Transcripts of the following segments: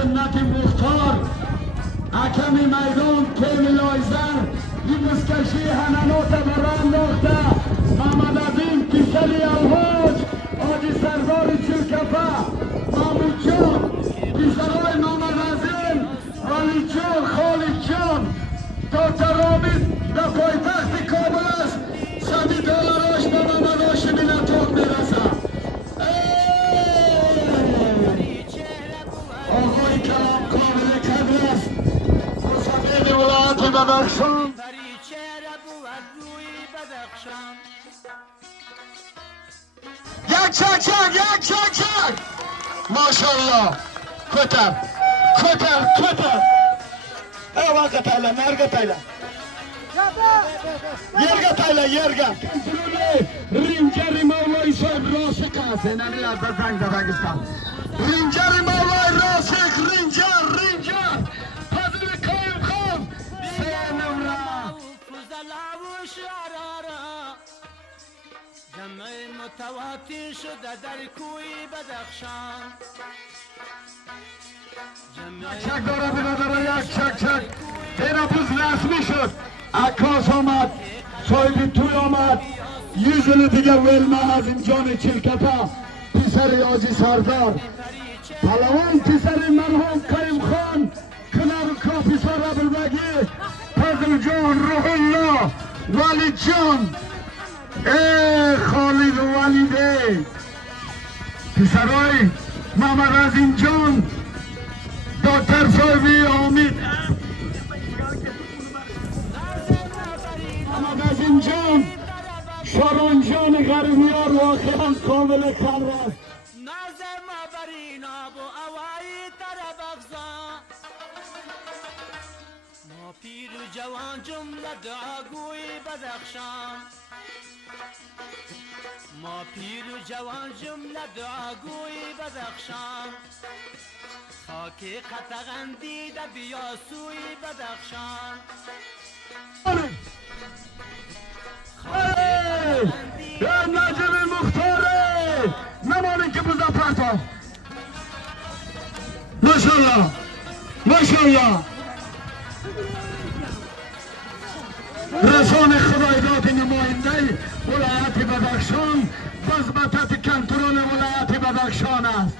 سنت مختار حکم میدان تیم لایزر این مسکشی هنانوت بران نقطه محمد عظیم پیسلی الهاج آجی سردار چلکفه محمود جان پیسرهای محمد عظیم علی جان خالد جان دکتر رامید در پایتخت کابل است 100 دلاراش به محمد هاشمی نتوق میرسه آقای کلام قابل قدر است مصدق ولایت بدخشان یک چک ماشاءالله کتر ایوان قتایلا نر قتایلا yerga rinjari mavloy so'b rosik qilsin ani lazat zang zadangistan rinjari mavloy rosik rinjar fazil qoyimxon senamra جمع متواتر شده در کوی بدخشان چک داره برادر یک چک تنفس رسمی شد عکاس آمد صاحب توی آمد یه زل دیگه ولمه از این جان چلکپه پیسر آجی سردار پلوان پیسر مرحوم کریم خان کنار کافیسر عبدالبگی فضل جان روح الله ولی جان خالد و ولیده پیسرهای محمد عظیم جان دکتر صاحبی آمید محمد عظیم جان شاران جان غرمیار واقعا کامل خلق است نازم برین آب و اوایی تر بغزا ما پیر و جوان جمله دعاگوی بدخشان ما پیر و جوان جمله دعاگوی بدخشان خاک قطغندی ده بیاسوی بدخشان نجم مختاره نمانی که مزفرتا ماشاءالله رسان خدایداد نماینده ولایت بدخشان بزبطت کنترل ولایت بدخشان است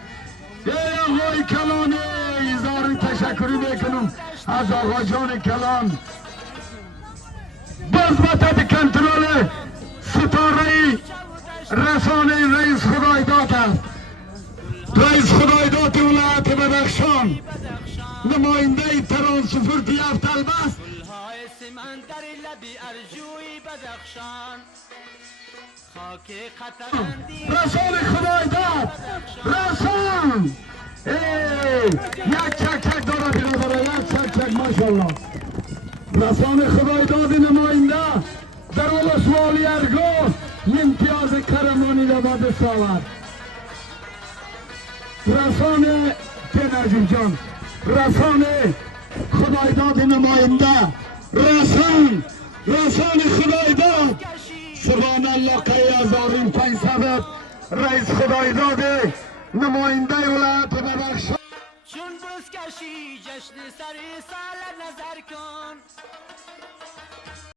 آقای کلان ایزار تشکری میکنم از آقا جان کلان بزبطت کنترل ستاره رسانه رئیس خدایداد است رئیس خدایداد ولایت بدخشان نماینده ترانسپورت یافت البست سمندر لبی ارجوی بدخشان خاک قطغندی رسول خدایداد رسول یک چک داره برادر یک چک ماشاءالله رسول خدایداد نماینده در ولسوالی ارگو امتیاز کرمانی را با دست آورد رسول نجیب جان رسول خدایداد نماینده رسول خدایداد سبحان الله که 1500 رئیس خدایداد نماینده ولایت بدخشان چون بزکشی جشن سری سال نظر کن